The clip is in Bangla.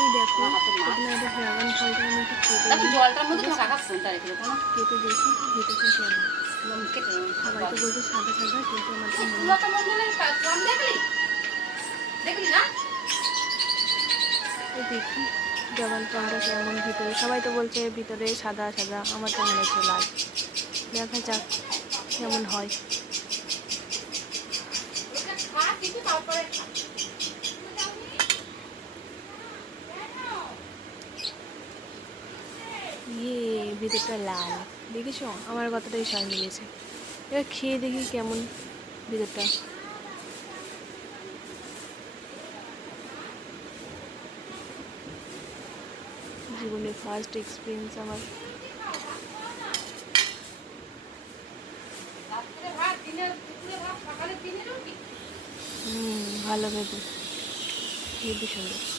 এই দেখো প্রথমে একটা ড্রাগন ফলটা আমি একটু কেটে দেখো নিই, জলটার মধ্যে তো শাখা ফোনটা রেখে দেবো না কেটে দেখি ভিতরটা কেমন। কেটে সবাই তো বলছে সাদা সাদা, কিন্তু আমার তো মনে লতা মন্ডলের ফর্ম দেখলি দেখলি না হয় দেখি ড্রাগন ফলটা কেমন ভিতরে। সবাই তো বলছে ভিতরে সাদা সাদা, আমার তো মনে হচ্ছে লাল। দেখা যাক কেমন হয়। ওটা খা কিন্তু তারপরে খা ভিতরটা লাল, দেখেছো আমার কথাটাই সবাই মিলেছে। এবার খেয়ে দেখি কেমন ভিতরটা। জীবনে ফার্স্ট এক্সপিরিয়েন্স আমার। রাত্রে ভাত দিনের দুপুরে ভাত সকালে 3 রুটি ভালো ভেবে, হেবি সুন্দর।